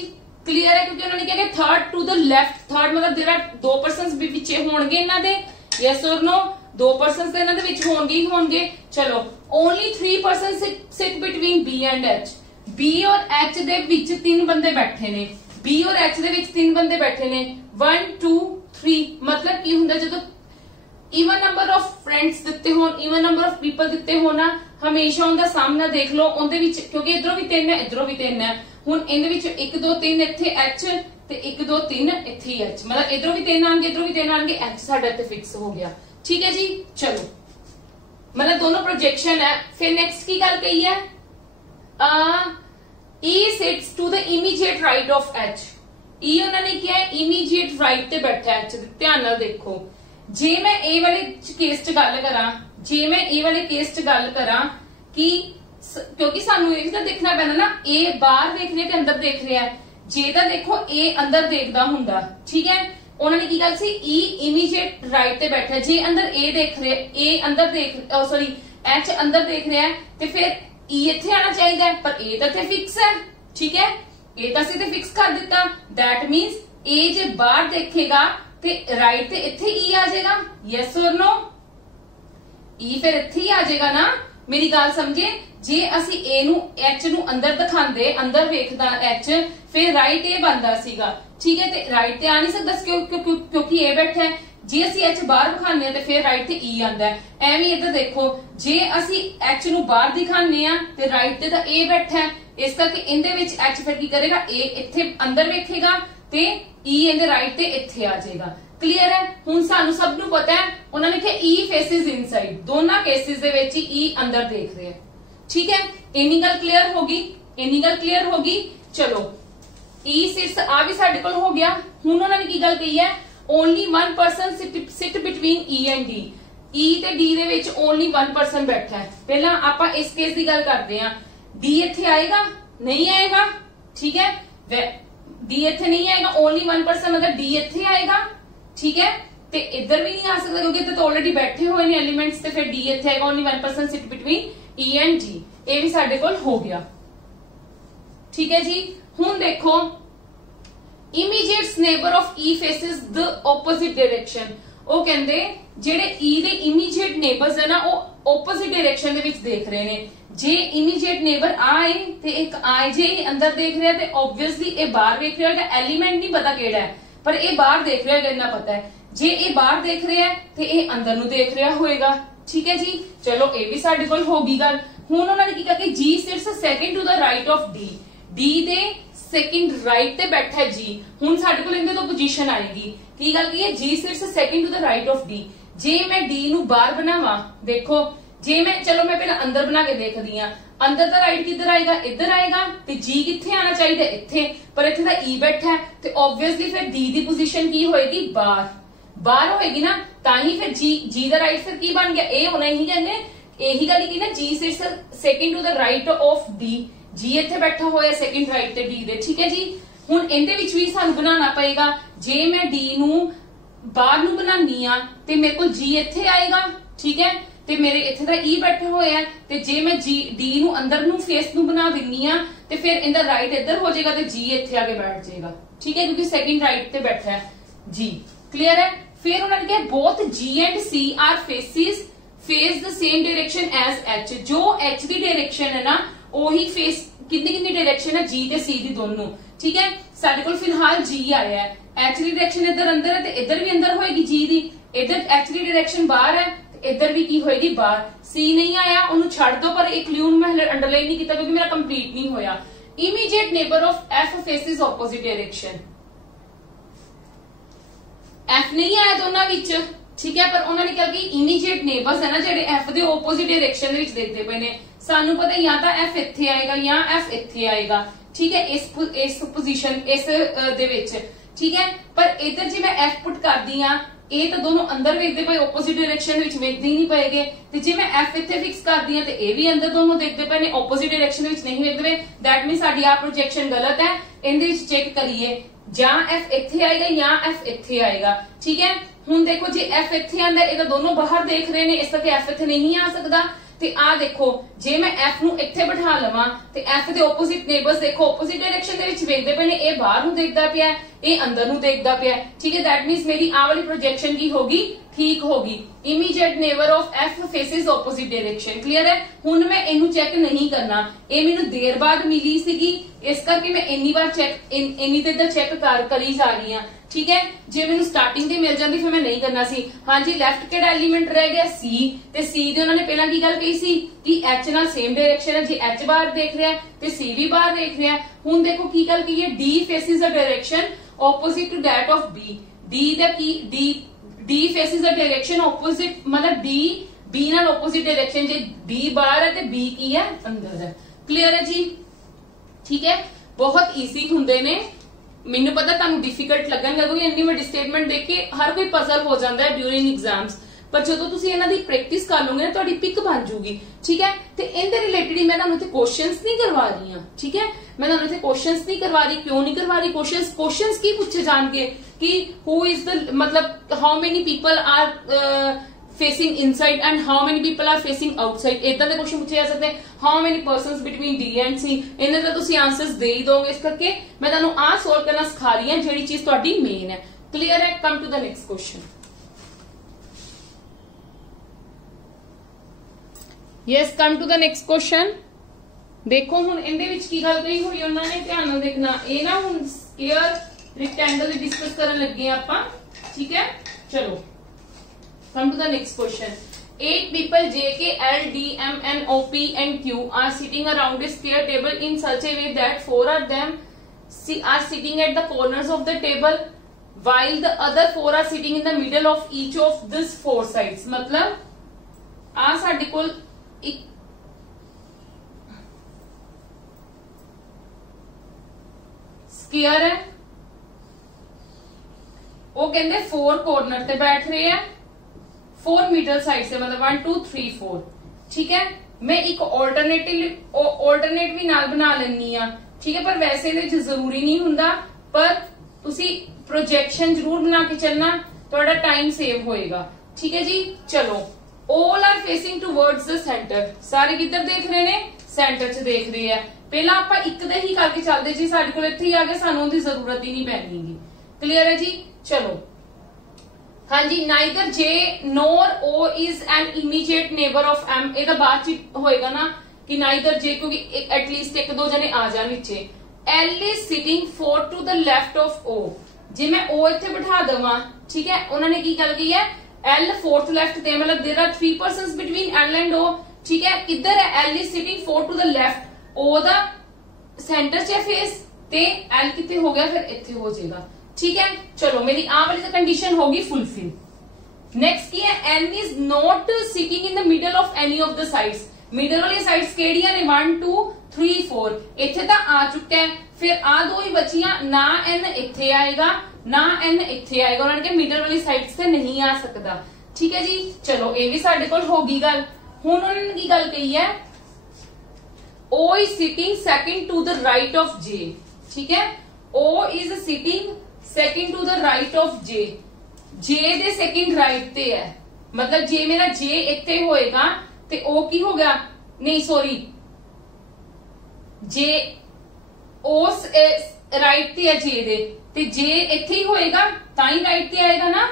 क्लियर है, क्योंकि उन्होंने कहा third to the left, third मतलब देयर आर 2 पर्सन्स भी पीछे होंगे इन्हां दे, यस और नो, 2 पर्सन्स इन्हां दे विच होंगे ही होंगे। चलो, only 3 person sit between B and H. B और एच दे विच 3 बंदे बैठे ने, बी और एच दे विच 3 बंदे बैठे ने, 1 2 3, मतलब की हुंदा जदों इवन नंबर ऑफ फ्रेंड्स दिते होन, इवन नंबर ऑफ पीपल दिते हो ना, हमेशा उनका सामना देख लो, उनदे विच, क्योंकि इधरों भी 3 है इधरों भी 3 है, हुण इहदे विच 1 2 3 इत्थे एच ते 1 2 3 इत्थे एच, मतलब इधरों भी 3 आएंगे इधरों भी 3 आएंगे, एच साडा इत्थे फिक्स हो गया। ठीक है जी, चलो, मतलब दोनों प्रोजेक्शन है। फिर नेक्स्ट की गल कही है, E sits to the immediate right of H। E उन्होंने क्या है, इमीडिएट राइट ते बैठा है H। ध्यान नाल देखो, जे मैं ए वाले केस च गल करा, जे मैं ए वाले केस च गल करा कि, क्योंकि सानू ये भी देखना पैना ना, ए बाहर देख रहे ते अंदर देख रहा है, जे दा देखो ए अंदर देखदा हुंदा। ठीक है, उन्होंने की गल सी, ई इमीडिएट राइट ते बैठा, जे अंदर ए देख रहे, ए अंदर देख, सॉरी एच अंदर देख रहा है, तो फिर ई इत्थे आना चाहिए पर ए तो इत्थे फिक्स है, ठीक है, ए तो असीं ते फिक्स कर दिता। दैट मीन्स ए जे बाहर देखेगा ते राइट ते इत्थे ई आ जाएगा, यस और नो, ई फिर इत्थे ही आ जाएगा ना। मेरी गल समझे, जे असी ए नू एच नू अंदर दिखांदे, अंदर वेखदा एच, फिर राइट ए बनदा सीगा, ठीक है, ते राइट ते आ नहीं सकदा क्योंकि ए बैठा है। जे असी एच बाहर दिखाने ते फिर राइट ते ई आंदा है। एवें इधर देखो, जे असी एच नू बाहर दिखाने आ ते राइट ते तां ए बैठा है, इस करके इहदे विच एच फिर की करेगा, ए इत्थे अंदर वेखेगा ते ई इहदे राइट ते इत्थे आ जाएगा। क्लियर है? हुण सानू सब नू पता है, उन्होंने लिखा ई फेसिस इनसाइड, दोनों केसेस दे विच ई अंदर देख रहे हैं, ठीक है। इन्नी गल क्लियर होगी, इन्नी गल क्लियर होगी। चलो ई सिट्स आ भी साडे कोल हो गया। हुण उन्होंने की गल कही है, only one person sit between E and D, E ते डी दे विच ओनली वन पर्सन बैठा है। पहला आपां इस केस की गल करते हैं, डी इत्थे आएगा नहीं आएगा, ठीक है, डी इत्थे नहीं आएगा, ओनली वन पर्सन अगर डी इत्थे आएगा, ठीक है, ते इधर भी नहीं आ सकता क्योंकि तो ऑलरेडी बैठे हुए ने एलिमेंट्स, ते फिर डी इत्थे आएगा, only one person sit between E and D. ये भी साडे कोल हो गया, ठीक है जी। हुण देखो, immediate neighbour of E faces the opposite direction, वो कहंदे जेडे ई दे इमीडिएट नेबर्स है ना, वो ऑपोजिट डायरेक्शन दे विच देख रहे ने। जे इमीडिएट नेबर आए ते एक आए, जे अंदर देख रहा है ते ऑब्वियसली ए बाहर देख रहा है, एलिमेंट नहीं पता केड़ा है पर ये बाहर देख रहा है, इतना पता है। जे ये बाहर देख रहा है तो ये अंदर नू देख रहा होएगा, ठीक है जी। चलो ये भी साडे कोल होगी गल। हुण उन्होंने की कहा कि G sits second to the right of D, D दे सेकंड राइट ते बैठा है जी। हुण साडे कोल इनदे तो पोजीशन आएगी, की गल की है, G sits second to the right of D. जे मैं डी नू बाहर बनावा, देखो जे मैं, चलो मैं पहले अंदर बना के देखदी हां, अंदर दा राइट किधर आएगा, इधर आएगा, ते जी किथे आना चाहिए, इत्थे, पर इत्थे दा ई बैठा है, ते ऑब्वियसली फिर डी दी पोजीशन की होएगी, बाहर, बाहर होएगी ना, ताही फिर जी दा राइट फिर की बन गया, ए होना ही कहंदे, यही गल की ना, G sits second to the right of D, G इत्थे बैठा होया सेकंड राइट ते डी दे, ठीक है जी। हुण इहदे विच भी सानू बनाना पएगा, जे मैं डी नू बाहर नू बनानी आ ते मेरे को जी इत्थे आएगा, ठीक है, ते मेरे इत्थे दा ई बैठा होया है, ते जे मैं जी डी नू अंदर नू फेस नू बना दिन्नी आ ते फिर इनदा राइट इधर हो जाएगा ते जी इत्थे आके बैठ जाएगा, ठीक है, क्योंकि सेकंड राइट ते बैठा है जी। क्लियर है? फिर उन्होंने कहा both G and C are faces face the same direction as H, जो एच की डायरेक्शन है ना, वही फेस कितनी डायरेक्शन है, जी ते सी दी दोनों, ठीक है। साडे कोल फिलहाल जी आया है, एच की डायरेक्शन इधर अंदर है, इधर भी अंदर होएगी जी दी, इधर एच की डायरेक्शन बाहर है, इधर भी की होएगी बाहर। सी नहीं आया, उन्होंने छड़ दो, पर एक क्लू मैं अंडरलाइन नहीं किया क्योंकि मेरा कंप्लीट नहीं होया। Immediate neighbour of F faces opposite direction, F नहीं आया दोनों विच, ठीक है, पर उन्होंने कहा कि इमीडिएट नेबर्स है ना जेडे F they opposite direction which देखते पे ने, सानू पता या तो एफ इत्थे आएगा या एफ इत्थे आएगा, ठीक है, इस पोजीशन इस दे विच, ठीक है। पर इधर जी मैं एफ पुट कर दी हां, ए तो दोनों अंदर वेखते पे ऑपोजिट डायरेक्शन विच वेखदे ही नहीं पएगे, ते जे मैं एफ इत्थे फिक्स कर दी हां ते ए भी अंदर दोनों देखते पे ने, ऑपोजिट डायरेक्शन विच नहीं वेखदे पे, दैट मीन साडी आ प्रोजेक्शन गलत है। इहदे विच चेक करिए, या एफ इत्थे आएगा या एफ इत्थे आएगा, ठीक है। हुण देखो जे एफ इत्थे आंदा, ए तो दोनों बाहर देख रहे ने, इस करके एफ इत्थे नहीं आ सकदा। ते आ देखो, जे मैं एफ नू इत्थे बिठा लवां ते एफ दे ऑपोजिट नेबर्स देखो ऑपोजिट डायरेक्शन दे विच वेखदे पे ने, ए बाहर नू देखदा पिया, ए अंदर नू देखदा पिया, ठीक है। दैट मीन्स मेरी आ वाली प्रोजेक्शन की होगी, ठीक होगी। Immediate neighbour of F faces opposite direction, clear है। हुण मैं इनू चेक नहीं करना, ए मैनू देर बाद मिली सीगी, इस करके मैं इन्नी बार चेक इन्नी देर दा चेक करी जा रही हां, ठीक है। जे मैनू स्टार्टिंग ते मिल जाती फिर मैं नहीं करना सी। हाँ जी, लैफ्ट केड़ा एलिमेंट रह गया, सी, ते सी दे उन्होंने पहला की गल कही सी कि एच नाल सेम डायरेक्शन है, जे एच बाहर देख रहा है ते सी भी बाहर देख रहा है। हुण देखो की गल की है, D faces the direction opposite to that of B, D दा की D faces the direction opposite, मतलब डी बी नाल ऑपोजिट डायरेक्शन, जे डी बाहर है ते बी की है अंदर है। क्लियर है जी, ठीक है। बहुत ईजी हुंदे ने, मैनू पता तुहानू डिफिकल्ट लगणगे क्योंकि इन्नी वड्डी स्टेटमेंट देख के हर कोई पजल हो जाता है ड्यूरिंग एग्जाम्स, पर जो तुसीं इन्हां दी प्रैक्टिस कर लोगे ना तुहाडी पिक बन जूगी, ठीक है। ते इनदे रिलेटेड ही मैं तुहानू इत्थे क्वेश्चंस नहीं करवा रही हां, ठीक है, मैं तुहानू इत्थे क्वेश्चंस नहीं करवा रही। क्यों नहीं करवा रही क्वेश्चंस की पूछे जाणगे कि हु इज द, मतलब how many people are facing inside and how many people are facing outside। इतना दे क्वेश्चन पूछे जा सकते हैं। how many persons between D and C, इन्हें तो तुसी आंसर्स दे ही दोगे। इस करके मैं तुहानू आ सोल्व करना सिखा रही हूं, जेड़ी चीज तुहाडी मेन है। क्लियर है? Come to the next question. Yes, come to the next question. देखो हुण इहदे विच की गल कही हुई उन्होंने, ध्यान नाल देखना। ये ना हुण स्क्वायर रेक्टेंगल दी डिस्कस करन लगे आपां, ठीक है। चलो come to the next question। 8 people J, K, L, D, M, N, O, P and Q are sitting around a square table in such a way that 4 of them are sitting at the corners of the table while the other 4 are sitting in the middle of each of these 4 sides। मतलब आ साडे कोल एक square है, वो कहते 4 corner पे बैठ रहे हैं, 4 मिडल साइड से, मतलब 1 2 3 4, ठीक है। मैं एक ऑल्टरनेट भी नाल बना लेनी आ, ठीक है। पर वैसे ये जरूरी नहीं हुंदा, पर तुसी प्रोजेक्शन जरूर बना के चलना, थोड़ा टाइम सेव होएगा, ठीक है जी। चलो, all are facing towards the centre, सारे किधर देख रहे ने? सेंटर च देख रहे हैं। पहला आपां इक दे ही करके चलदे जी, साडे कोल इत्थे ही आ गया, सानू उहदी जरूरत ही नहीं पैनी। क्लियर है जी? चलो हाँ जी। Neither J nor O is an immediate neighbor of M, ये तो बाद च होएगा ना कि नाइदर J, क्योंकि एटलीस्ट एक दो जने आ जाए नीचे। L is sitting 4 to the left of O, जे मैं O इत्थे बिठा देवां, ठीक है। उन्होंने की गल की है, L 4th लेफ्ट ते, मतलब there are 3 persons between L and O, ठीक है। किधर है? L is sitting 4 to the left, O दा सेंटर च फेस ते L किथे हो गया, फिर इत्थे हो जाएगा, ठीक है। चलो, मेरी आ वाली कंडीशन होगी फुलफिल। नेक्स्ट की है, N is not sitting in the middle of any of the sides। Middle वाली साइड्स केड़ियां ने? 1 2 3 4, इत्थे तां आ चुका है। फिर आ दो ही बचियां, ना N इत्थे आएगा ना N इत्थे आएगा, उन्होंने कहा मिडल वाली साइड से नहीं आ सकता, ठीक है जी। चलो, ये भी साडे कोल होगी गल। हुण उन्होंने की गल कही है, O is sitting second to the right of J, ठीक है। O is sitting second to the right of J, J दे सेकंड राइट ते है, मतलब जे मेरा J इत्थे होएगा ते O की हो गया, नहीं सॉरी, J O राइट ते है J दे, ते J इत्थे ही होएगा, ताई राइट ते आएगा ना।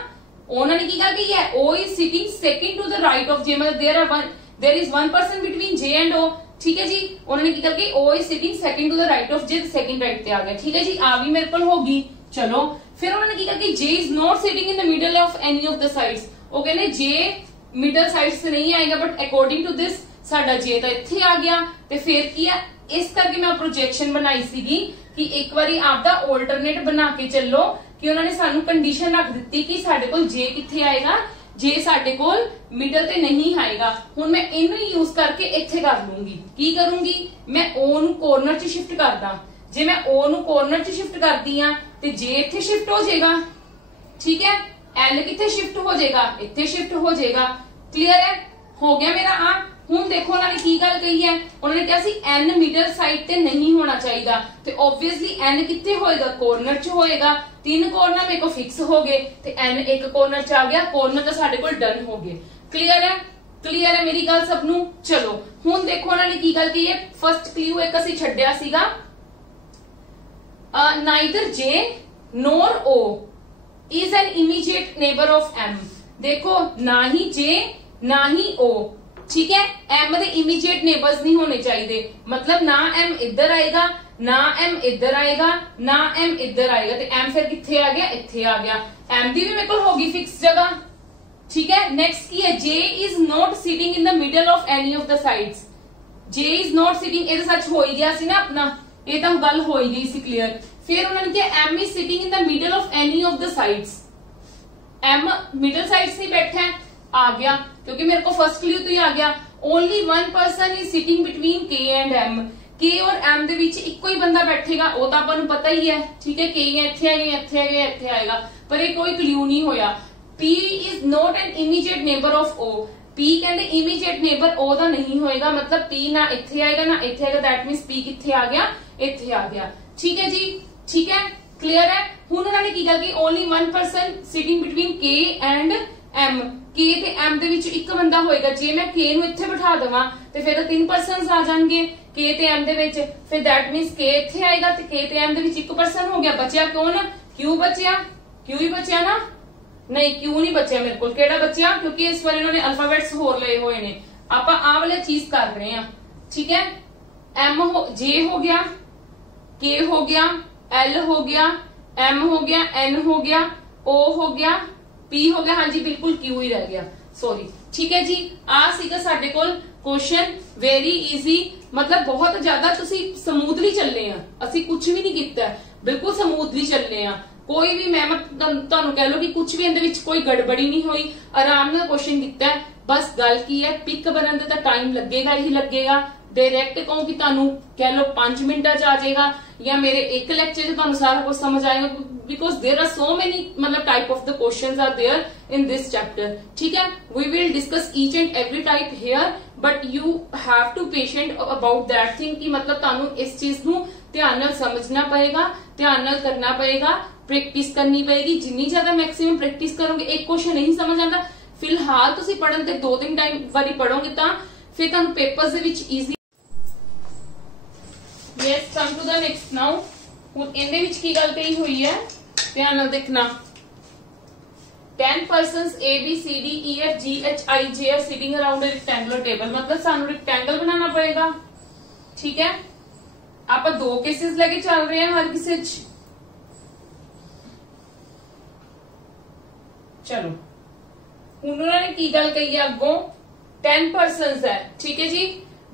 उन्होंने की गल की है, O is sitting second to the right of J, मतलब there is one person between J and O, ठीक है जी। उन्होंने की गल की, O is sitting second to the right of J, second right ते आ गया, ठीक है जी। आ भी मेरे को होगी। चलो, फिर उन्होंने की कि J is not sitting in the middle of any of the sides, वो कहने J मिडल साइड से नहीं आएगा, बट अकॉर्डिंग टू दिस साडा J तो इत्थे आ गया। ते फिर की है, इस करके मैं प्रोजेक्शन बनाई सीगी कि एक बारी आपदा ऑल्टरनेट बना के चलो, कि उन्होंने सानू कंडीशन रख दी कि साडे कोल J कित्थे आएगा, J साडे कोल मिडल ते नहीं आएगा। हुण मैं इनू यूज करके इत्थे कर लूंगी। की करूंगी? मैं O नू कॉर्नर च शिफ्ट करदा, जे मैं O नू कॉर्नर च शिफ्ट करदी हां ते J इत्थे शिफ्ट हो जाएगा, ठीक है। L किथे शिफ्ट हो जाएगा? इत्थे शिफ्ट हो जाएगा। क्लियर है? हो गया मेरा आ। हुण देखो उन्होंने की गल कही है, उन्होंने कहा सी N मिडल साइड ते नहीं होना चाहिए, ते ऑब्वियसली N किथे होएगा? कॉर्नर च होएगा। 3 कॉर्नर मेरे को फिक्स हो गए, ते N एक कॉर्नर च आ गया, कॉर्नर तो साडे कोल डन हो गए। क्लियर है? क्लियर है मेरी गल सबनू? चलो, हुण देखो उन्होंने की गल की है, फर्स्ट क्लू एक असीं छड्डिया सीगा, neither J nor O is an immediate neighbor of M। देखो, ना ही J ना ही O, ठीक है। M दे इमीडिएट नेबर्स नहीं होने चाहिए, मतलब ना M इधर आएगा ना M इधर आएगा ना M इधर आएगा, तो M फिर किथे आ गया? इत्थे आ गया। M दी भी मेरे को होगी फिक्स जगह, ठीक है। नेक्स्ट की है, J is not sitting in the middle of any of the sides। J is not sitting, ये तो सच हो ही गया सी ना अपना, ये तो गल हो ही गई सी क्लियर। फिर उन्होंने कहा M is sitting in the middle of any of the sides, M middle side से बैठा है, आ गया, क्योंकि मेरे को फर्स्ट क्लू तो ही आ गया। Only one person is sitting between K and M, K और M दे विच इक्को ही बंदा बैठेगा, वो तो आपको पता ही है, ठीक है। K इत्थे आएगा इत्थे आएगा इत्थे आएगा, पर ये कोई क्लू नहीं होया। P is not an immediate neighbour of O, P कहते इमीडिएट नेबर O दा नहीं होएगा, मतलब P ना इत्थे आएगा ना इत्थे आएगा, दैट मीन्स P कित्थे आ गया? इत्थे आ गया, ठीक है जी। ठीक है, क्लियर है। हुण उन्होंने की गल की, only one person sitting between K and M, K ਤੇ M ਦੇ ਵਿੱਚ ਇੱਕ ਬੰਦਾ ਹੋਏਗਾ। ਜੇ ਮੈਂ K ਨੂੰ ਇੱਥੇ ਬਿਠਾ ਦਵਾਂ ਤੇ ਫਿਰ 3 ਪਰਸਨਸ ਆ ਜਾਣਗੇ K ਤੇ M ਦੇ ਵਿੱਚ। ਫਿਰ that means K ਇੱਥੇ ਆਏਗਾ ਤੇ K ਤੇ M ਦੇ ਵਿੱਚ ਇੱਕ ਪਰਸਨ ਹੋ ਗਿਆ। ਬਚਿਆ ਕੌਣ? Q ਬਚਿਆ। Q ਹੀ ਬਚਿਆ ਨਾ? ਨਹੀਂ, Q ਨਹੀਂ ਬਚਿਆ ਮੇਰੇ ਕੋਲ। ਕਿਹੜਾ ਬਚਿਆ? ਕਿਉਂਕਿ ਇਸ ਵਾਰ ਇਹਨਾਂ ਨੇ ਅਲਫਾਬੈਟਸ ਹੋਰ ਲਏ ਹੋਏ ਨੇ। ਆਪਾਂ ਆਹ ਵਾਲੀ ਚੀਜ਼ ਕਰ ਰਹੇ ਹਾਂ, ਠੀਕ ਹੈ। J ਹੋ ਗਿਆ, K ਹੋ ਗਿਆ, L ਹੋ ਗਿਆ, M ਹੋ ਗਿਆ, N ਹੋ ਗਿਆ, O ਹੋ ਗਿਆ, P ਹੋ ਗਿਆ। ਹਾਂਜੀ ਬਿल्कुल Q ही रह गया, सॉरी। ठीक है जी, आ सीगा साडे कोल क्वेश्चन। वेरी इजी, मतलब बहुत ज्यादा तुसी स्मूथली चलने आ। असी कुछ भी नहीं कीता, बिल्कुल स्मूथली चलने आ। कोई भी मैं तुहानू कह लो कि कुछ भी इहदे विच कोई गड़बड़ी नहीं हुई, आराम नाल क्वेश्चन कीता। बस गल की है, पिक बनन दे तां टाइम लगेगा ही लगेगा। डायरेक्ट कहूं कि तुहानू कह लो 5 मिनटां च आ जाएगा, या मेरे एक लेक्चर च तुहानू सारा कुछ समझ आएगा, because there are so many मतलब type of the questions are there in this chapter. ठीक है, we will discuss each and every type here, but you have to patient about that thing कि मतलब तुहानू इस चीज नू ध्यान नाल समझना पएगा, ध्यान नाल करना पएगा, प्रैक्टिस करनी पएगी। जिन्नी ज्यादा मैक्सिमम प्रैक्टिस करोगे, एक क्वेश्चन नहीं समझ आता, फिलहाल तुसी पढ़न ते 2-3 टाइम वारी पढ़ोगे तां फिर तुहानू papers they which easy. Yes, come to the next now। ਹੁਣ ਇਹਦੇ ਵਿੱਚ ਕੀ ਗੱਲ ਕਹੀ ਹੋਈ ਹੈ, ਧਿਆਨ ਨਾਲ ਦੇਖਣਾ। 10 persons A B C D E F G H I J are sitting around a rectangular table। मतलब ਸਾਨੂੰ rectangle बनाना पड़ेगा। ठीक है, ਆਪਾਂ दो केसेस लेके चल रहे हैं हर किसी च। चलो ਹੁਣ ਉਹਨਾਂ ਨੇ ਕੀ ਗੱਲ ਕਹੀ ਹੈ ਅੱਗੋਂ, 10 persons है, ठीक है जी,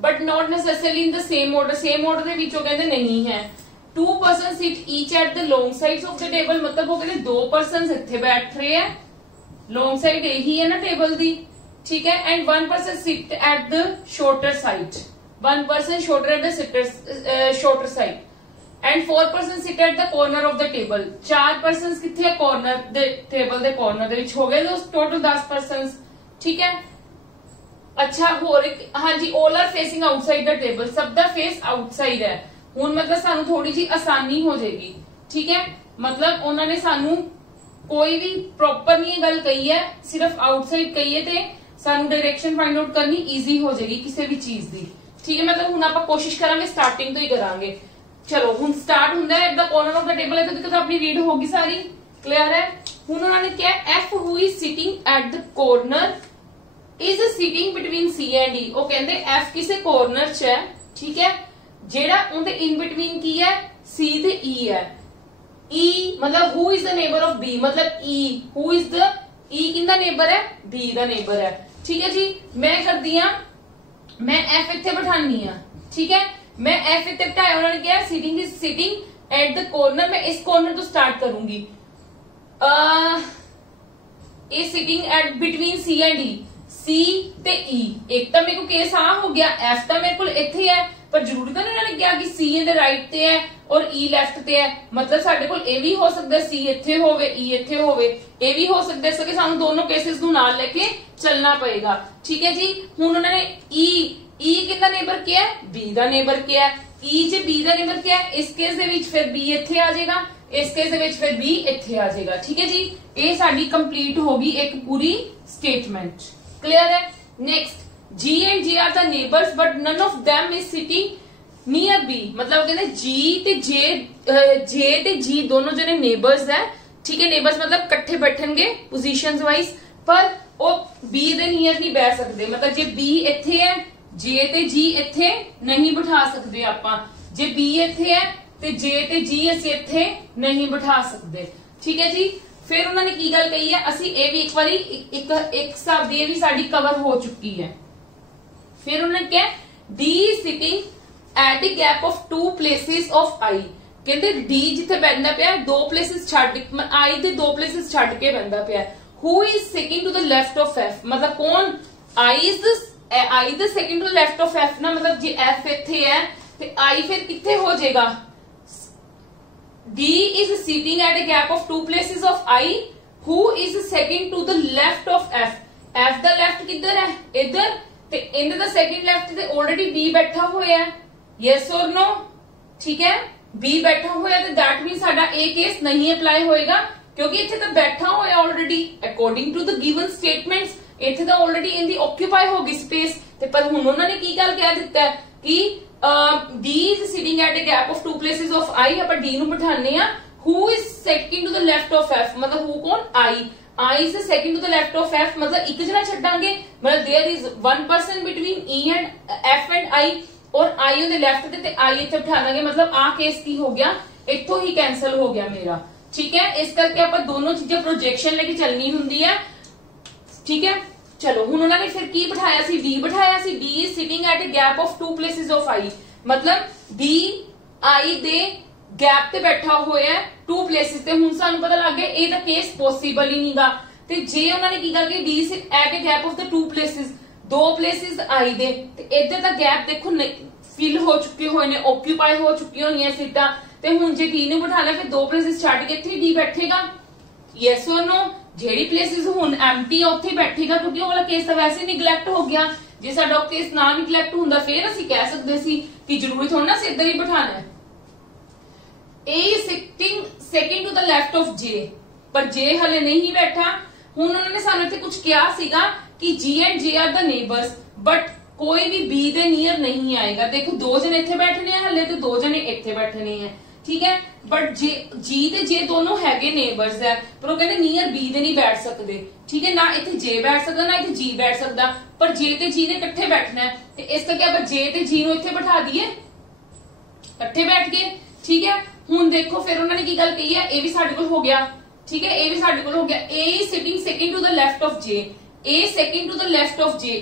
but not necessarily in the same order. Same order ਦੇ ਵਿੱਚੋਂ ਕਹਿੰਦੇ नहीं है। 2 persons sit each at the long sides of the table, मतलब वो कहते 2 persons ਇੱਥੇ ਬੈਠ ਰਹੇ हैं, long side ਇਹੀ ਹੈ ਨਾ ਟੇਬਲ ਦੀ, ठीक है, and 1 person sit at the shorter side, 1 person shorter at the shorter side, and 4 persons sit at the corner of the table। 4 persons ਕਿੱਥੇ ਹੈ? corner ਦੇ table ਦੇ corner ਦੇ ਵਿੱਚ ਹੋ ਗਏ total 10 persons। ठीक है, अच्छा होर हाँ जी, all are facing outside the table, सब दा फेस आउटसाइड है। हुण मतलब सानू थोड़ी जी आसानी हो जाएगी। ठीक है, मतलब उन्होंने सानू कोई भी प्रॉपर नहीं गल कही है, सिर्फ आउटसाइड कही है ते सानू डायरेक्शन फाइंड आउट करनी ईजी हो जाएगी किसी भी चीज दी। ठीक है, मतलब हुण आपां कोशिश करांगे, स्टार्टिंग तो ही करांगे। चलो हुण स्टार्ट हुंदा है eight the corner of the table. इत्थे तक अपनी रीड होगी सारी, क्लियर है। हुण उन्होंने क्या, F who is sitting at the corner is sitting between C and E. वो कहते एफ किसी कॉर्नर च है, ठीक है, जेड़ा उनके इन बिटवीन की है, सी ते ई है। ई मतलब who is the neighbour of B, मतलब E who is the E किंदा नेबर है, बी दा नेबर है। ठीक है जी, मैं कर दिया, मैं एफ इत्थे बिठानी हां। ठीक है, मैं एफ इत्थे बिठाया, उन्होंने क्या, sitting is sitting at the corner. मैं इस कॉर्नर तो स्टार्ट करूंगी, is sitting at between C and E. C ते ई, एक तो मेरे को केस आ हो गया, एफ तो मेरे को इत्थे है, पर जरूरी तो नहीं क्या कि सी इहदे राइट ते है और ई लेफ्ट ते है। मतलब साडे कोल ए भी हो सकता है सी इत्थे होवे, ई इत्थे होवे, ए भी हो सकता है, इसलिए सानू दोनों केसेस नू नाल लेके चलना पड़ेगा। ठीक है जी, हुण उन्होंने ई किंदा नेबर क्या है, बी दा नेबर क्या है। ई जे बी दा नेबर क्या है, इस केस दे विच फिर बी इत्थे आ जाएगा, इस केस दे विच फिर बी इत्थे आ जाएगा। ठीक है जी, ये साडी कंप्लीट होगी एक पूरी स्टेटमेंट। क्लियर है। Next, G and J are the neighbors but none of them is sitting near B। मतलब कहते J ते G दोनों जने नेबर्स है। ठीक है, नेबर्स मतलब कट्ठे बैठेंगे पोजीशंस वाइज, पर वो B दे नियर नहीं बैठ सकते। मतलब जे B इत्थे है, J ते G इत्थे नहीं बिठा सकते आपां। जे B इत्थे है ते J ते G असीं इत्थे नहीं बिठा सकते। ठीक है जी, फिर उन्होंने की गल कही है, असी ये भी एक बारी एक हिसाब दी भी साडी कवर हो चुकी है। फिर उन्होंने क्या, D sitting at the gap of 2 places of I. कहते डी जिथे बैठना पिया 2 places छड्ड, आई दे 2 places छड्ड के बैठना पिया। Who is sitting to the left of F, मतलब कौन, I the second to the left of F ना। मतलब जे एफ इत्थे है ते आई फिर किथे हो जाएगा, D is sitting at a gap of 2 places of I, who is second to the left of F। F the left किधर है, इधर, ते इन द सेकंड लेफ्ट ते ऑलरेडी B बैठा हुआ है। यस और नो, ठीक है, B बैठा हुआ है, तो दैट मीन साडा A केस नहीं अप्लाई होएगा, क्योंकि इत्थे तो बैठा हुआ है already according to the given statements. ਇੱਥੇ ਤਾਂ ਆਲਰੇਡੀ ਇਹਦੀ ਆਕਿਊਪਾਈ ਹੋ ਗਈ ਸਪੇਸ, ਤੇ ਪਰ ਹੁਣ ਉਹਨਾਂ ਨੇ ਕੀ ਗੱਲ ਕਹਿ ਦਿੱਤਾ ਹੈ ਕਿ D is sitting at a gap of 2 places of I, ਆਪਾਂ D ਨੂੰ ਬਿਠਾਣੇ ਆ who is second to the left of F, मतलब who कौन I is second to the left of F, मतलब एक जना छड्डांगे, मतलब there is one person between E and F and I, और I on the left ਤੇ I ਇੱਥੇ ਬਿਠਾ ਦਾਂਗੇ, मतलब ਆ ਕੇਸ ਕੀ ਹੋ ਗਿਆ, ਇੱਥੋਂ ਹੀ ਕੈਨਸਲ ਹੋ ਗਿਆ ਮੇਰਾ। ठीक है, इस करके ਆਪਾਂ दोनों चीजें प्रोजेक्शन लेके चलनी ਹੁੰਦੀ है। ठीक है, चलो हुण ਉਹਨਾਂ ਨੇ ਫਿਰ ਕੀ ਬਿਠਾਇਆ ਸੀ, D ਬਿਠਾਇਆ ਸੀ। D is sitting at a gap of 2 places of I, मतलब D I ਦੇ ਗੈਪ ਤੇ ਬੈਠਾ ਹੋਇਆ ਹੈ 2 ਪਲੇਸਿਸ ਤੇ। ਹੁਣ ਸਾਨੂੰ ਪਤਾ ਲੱਗ ਗਿਆ ਇਹ ਤਾਂ ਕੇਸ ਪੋਸੀਬਲ ਹੀ ਨਹੀਂਗਾ, ਤੇ ਜੇ ਉਹਨਾਂ ਨੇ ਕੀ ਕਰ ਕੇ D sit at a gap of the 2 places, 2 places I ਦੇ, ਤੇ ਇੱਧਰ ਦਾ ਗੈਪ ਦੇਖੋ ਫਿਲ ਹੋ ਚੁੱਕੇ ਹੋਏ ਨੇ, ਆਕਿਊਪਾਈ ਹੋ ਚੁੱਕੀਆਂ ਹੋਈਆਂ ਸੀਟਾਂ, ਤੇ ਹੁਣ ਜੇ D ਨੂੰ ਬਿਠਾਣਾ ਫਿਰ 2 ਪਲੇਸਿਸ ਛੱਡ ਕੇ ਇੱਥੇ D ਬੈਠੇਗਾ। ਯੈਸ অর ਨੋ, ਜਿਹੜੀ ਪਲੇਸਿਸ ਹੁਣ ਐਮਟੀ ਆ ਉੱਥੇ ਬੈਠੇਗਾ, ਕਿਉਂਕਿ ਉਹ ਵਾਲਾ ਕੇਸ ਤਾਂ ਵੈਸੇ ਨਿਗਲੈਕਟ ਹੋ ਗਿਆ। ਜੇ ਸਾਡਾ ਕੇਸ ਨਾ ਨਿਗਲੈਕਟ ਹੁੰਦਾ ਫਿਰ ਅਸੀਂ ਕਹਿ ਸਕਦੇ ਸੀ ਕਿ ਜ਼ਰੂਰੀ ਥੋੜਾ ਨਾ ਇੱਧਰ ਹੀ ਬਿਠਾਣਾ ਹੈ। A is sitting second to the left of J, पर J हले नहीं बैठा। हुण उन्होंने सानू इत्थे कुछ किया सीगा कि G and J are the neighbors, but कोई भी B दे नियर नहीं आएगा। देखो 2 जने इत्थे बैठने हैं हले, तो 2 जने इत्थे बैठने हैं। ठीक है, बट G ते J दोनों हैगे नेबर्स है, पर वो कहते नियर B दे नहीं बैठ सकते। ठीक है, ना इत्थे J बैठ सकदा ना इत्थे G बैठ सकदा, पर J ते G ने इकट्ठे बैठना है, ते इस करके ਆਪਾਂ J ते G ਨੂੰ ਇੱਥੇ ਬਿਠਾ ਦਈਏ, ਇਕੱਠੇ बैठ के। ठीक है, ਹੁਣ ਦੇਖੋ ਫਿਰ ਉਹਨਾਂ ਨੇ ਕੀ ਗੱਲ ਕਹੀ ਹੈ, ਇਹ ਵੀ ਸਾਡੇ ਕੋਲ ਹੋ ਗਿਆ। ਠੀਕ ਹੈ, ਇਹ ਵੀ ਸਾਡੇ ਕੋਲ ਹੋ ਗਿਆ। A is sitting second to the left of J, A second to the left of J,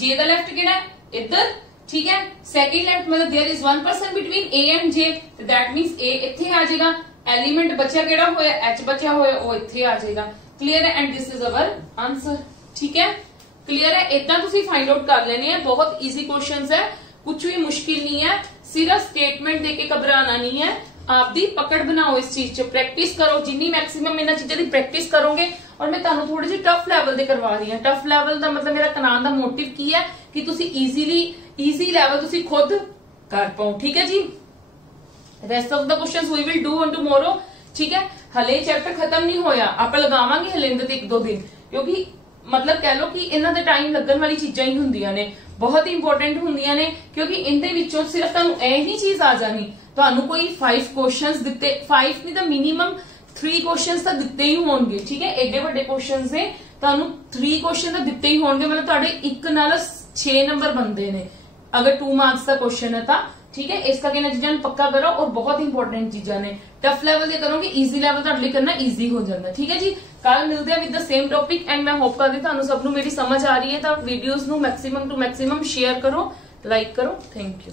J the left ਕਿਹੜਾ ਹੈ, ਇੱਧਰ। ਠੀਕ ਹੈ, ਸੈਕਿੰਡ ਲੈਫਟ मतलब there is one person between A and J, so that means A ਇੱਥੇ ਆ ਜਾਏਗਾ। Element ਬਚਿਆ ਕਿਹੜਾ ਹੋਇਆ, H ਬਚਿਆ ਹੋਇਆ, ਉਹ ਇੱਥੇ ਆ ਜਾਏਗਾ। ਕਲੀਅਰ ਹੈ, and this is our answer. ਠੀਕ ਹੈ, ਕਲੀਅਰ ਹੈ। ਇਦਾਂ ਤੁਸੀਂ ਫਾਈंड ਆਊਟ ਕਰ ਲੈਣੇ ਆ, ਬਹੁਤ ਈਜ਼ੀ क्वेश्चंस है, कुछ भी मुश्किल नहीं है। सिर्फ स्टेटमेंट देके घबराना नहीं है, आपदी पकड़ बनाओ, इस चीज च प्रैक्टिस करो, जिन्नी मैक्सिमम इन्हां चीजां दी प्रैक्टिस करोगे। और मैं तुहानू थोड़ी जी टफ लैवल दे करवा रही हूं। टफ लैवल दा मतलब मेरा कनान दा मोटिव की है कि तुसी ईजी लैवल तुसी खुद कर पाओ। ठीक है जी, rest of the questions we will do on tomorrow. ठीक है, हले चैप्टर खत्म नहीं होया, आप लगावांगे हले इंदे ते 1-2 दिन, क्योंकि मतलब कह लो कि इन्हां दे टाइम लगन वाली चीजां ही हुंदियां ने, बहुत ही इंपोर्टेंट हुंदियां ने, क्योंकि इनदे विचों सिर्फ तुहानू यही चीज आ जानी, तुहानू कोई 5 क्वेश्चंस दिते, 5 नहीं तो मिनिमम 3 क्वेश्चंस तो दिते ही होंगे। ठीक है, एडे वड्डे क्वेश्चंस ने तुहानू 3 क्वेश्चन तो दिते ही होंगे, मतलब तुहाडे 1 नाल 6 नंबर बनते ने अगर 2 मार्क्स का क्वेश्चन है तो। ठीक है, इस करके इन्हां चीजां नूं पक्का करो, और बहुत इंपोर्टेंट चीजां ने। टफ लेवल दे करोगे, ईजी लेवल तुहाडे लई करना ईजी हो जाता। ठीक है जी, कल मिलते हैं with the same topic, and मैं होप करदी तुहानू सब नूं मेरी समझ आ रही है। तो वीडियोस नूं मैक्सिमम टू मैक्सिमम शेयर करो, लाइक करो। Thank you.